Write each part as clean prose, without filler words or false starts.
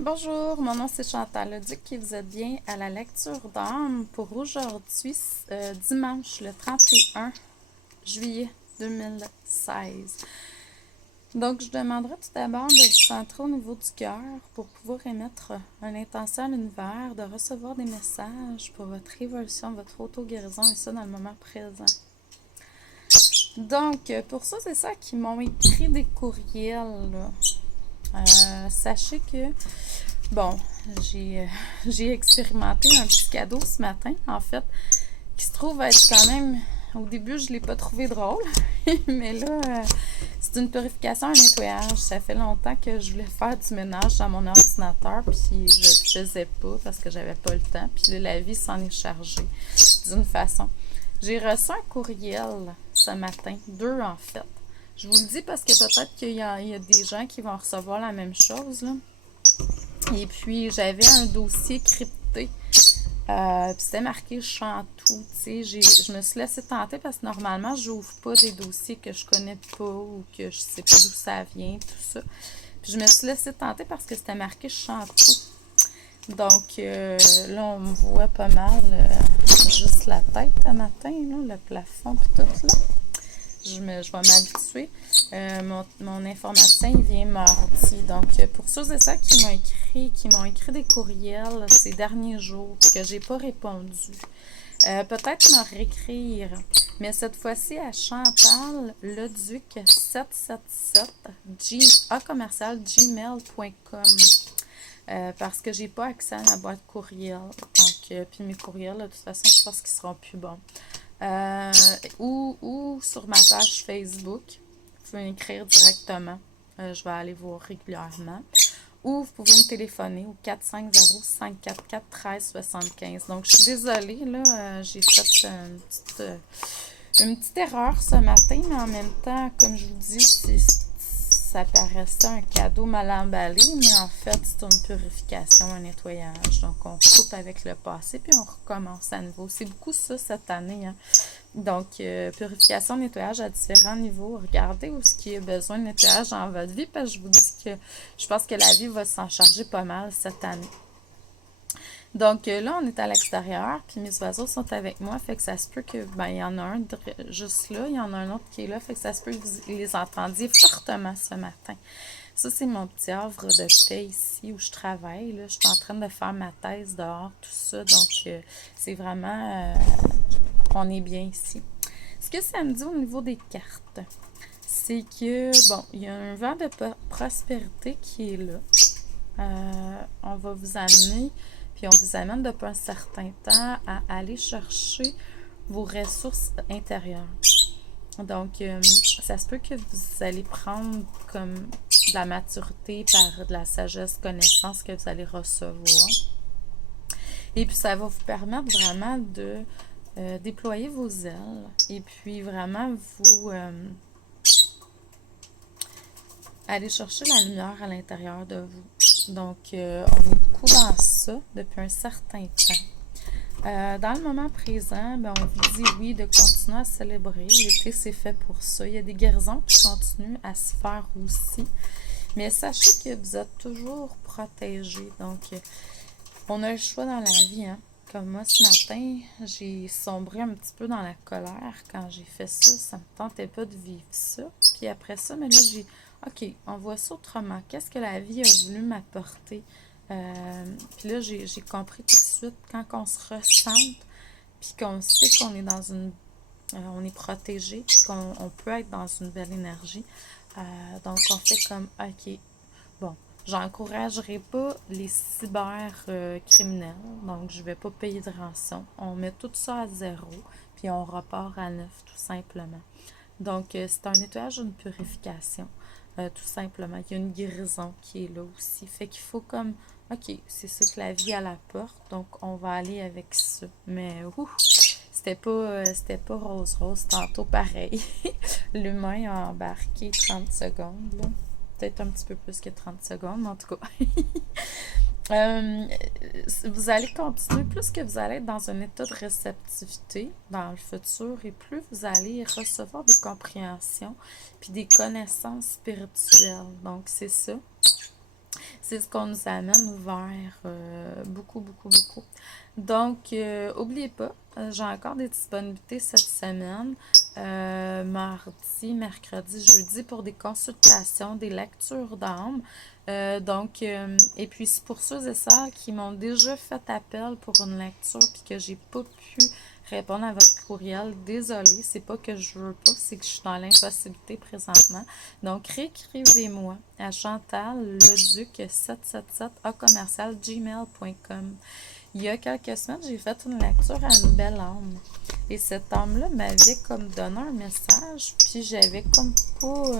Bonjour, mon nom c'est Chantal Leduc et vous êtes bien à la lecture d'âme pour aujourd'hui, dimanche le 31 juillet 2016. Donc, je demanderai tout d'abord de vous centrer au niveau du cœur pour pouvoir émettre une intention à l'univers, de recevoir des messages pour votre évolution, votre auto-guérison et ça dans le moment présent. Donc, pour ça, c'est ça qui m'ont écrit des courriels. Sachez que bon, j'ai expérimenté un petit cadeau ce matin, en fait, qui se trouve être quand même. Au début, je ne l'ai pas trouvé drôle, mais là, c'est une purification, un nettoyage. Ça fait longtemps que je voulais faire du ménage dans mon ordinateur, puis je ne le faisais pas parce que j'avais pas le temps. Puis là, la vie s'en est chargée d'une façon. J'ai reçu un courriel ce matin, deux en fait. Je vous le dis parce que peut-être qu'il y a des gens qui vont recevoir la même chose, là. Et puis, j'avais un dossier crypté. Puis c'était marqué Chantou. Tu sais, je me suis laissée tenter parce que normalement, je n'ouvre pas des dossiers que je connais pas ou que je sais pas d'où ça vient, tout ça. Puis je me suis laissée tenter parce que c'était marqué Chantou. Donc là, on me voit pas mal juste la tête à matin, là, le plafond puis tout, là. Je vais m'habituer. Mon informaticien, il vient mardi. Donc, pour ceux et ceux qui m'ont écrit des courriels ces derniers jours que j'ai pas répondu, peut-être me réécrire. Mais cette fois-ci à Chantal Leduc 777 gmail.com parce que j'ai pas accès à ma boîte courriel. Donc, puis mes courriels, de toute façon, je pense qu'ils seront plus bons. Ou sur ma page Facebook. Vous pouvez m'écrire directement. Je vais aller voir régulièrement. Ou vous pouvez me téléphoner au 450-544-1375. Donc, je suis désolée, là, j'ai fait une petite erreur ce matin, mais en même temps, comme je vous dis, ça paraissait un cadeau mal emballé, mais en fait, c'est une purification, un nettoyage. Donc, on coupe avec le passé, puis on recommence à nouveau. C'est beaucoup ça cette année, hein. Donc, purification, nettoyage à différents niveaux. Regardez où ce qui a besoin de nettoyage dans votre vie, parce que je vous dis que je pense que la vie va s'en charger pas mal cette année. Donc là, on est à l'extérieur, puis mes oiseaux sont avec moi, fait que ça se peut que, ben, il y en a un juste là, il y en a un autre qui est là, fait que ça se peut que vous les entendiez fortement ce matin. Ça, c'est mon petit havre de paix ici où je travaille. Là. Je suis en train de faire ma thèse dehors, tout ça, donc c'est vraiment, on est bien ici. Ce que ça me dit au niveau des cartes, c'est que, bon, il y a un vent de prospérité qui est là. On va vous amener, puis on vous amène depuis un certain temps à aller chercher vos ressources intérieures. Donc, ça se peut que vous allez prendre comme de la maturité par de la sagesse, connaissance que vous allez recevoir. Et puis, ça va vous permettre vraiment de déployer vos ailes et puis vraiment vous aller chercher la lumière à l'intérieur de vous. Donc, on est beaucoup dans ça depuis un certain temps. Dans le moment présent, ben, on vous dit oui de continuer à célébrer. L'été, c'est fait pour ça. Il y a des guérisons qui continuent à se faire aussi. Mais sachez que vous êtes toujours protégés. Donc, on a le choix dans la vie, hein. Comme moi, ce matin, j'ai sombré un petit peu dans la colère quand j'ai fait ça. Ça me tentait pas de vivre ça. Puis après ça, mais là, OK, on voit ça autrement. Qu'est-ce que la vie a voulu m'apporter? Puis là, j'ai compris tout de suite, quand on se ressente, puis qu'on sait qu'on est dans une... on est protégé, puis qu'on peut être dans une belle énergie. Donc, on fait comme, OK, bon, j'encouragerai pas les cybercriminels, donc je vais pas payer de rançon. On met tout ça à zéro, puis on repart à neuf, tout simplement. Donc, c'est un nettoyage, une purification, tout simplement. Il y a une guérison qui est là aussi. Fait qu'il faut comme, OK, c'est ça que la vie a la porte, donc on va aller avec ça. Mais, c'était pas rose-rose tantôt pareil. L'humain a embarqué 30 secondes, là. Peut-être un petit peu plus que 30 secondes, mais en tout cas. Euh, vous allez continuer, plus que vous allez être dans un état de réceptivité dans le futur et plus vous allez recevoir des compréhensions puis des connaissances spirituelles. Donc, c'est ça. c'est ce qu'on nous amène vers beaucoup, beaucoup, beaucoup. Donc, n'oubliez pas, j'ai encore des disponibilités cette semaine, mardi, mercredi, jeudi, pour des consultations, des lectures d'âme. Et puis pour ceux et celles qui m'ont déjà fait appel pour une lecture puis que j'ai pas pu répondre à votre courriel, désolée, c'est pas que je veux pas, c'est que je suis dans l'impossibilité présentement. Donc, réécrivez-moi à chantalleduc777@gmail.com. Il y a quelques semaines, j'ai fait une lecture à une belle âme. Et cette âme-là m'avait comme donné un message, puis j'avais comme pas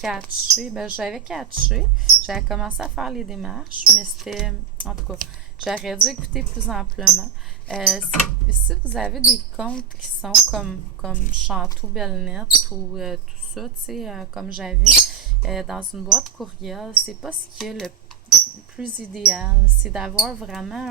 catché. Ben, j'avais catché. J'avais commencé à faire les démarches, mais c'était, en tout cas, j'aurais dû écouter plus amplement. Si vous avez des comptes qui sont comme Chantou Belnet ou tout ça, tu sais, comme j'avais, dans une boîte courriel, c'est pas ce qui est le plus idéal. C'est d'avoir vraiment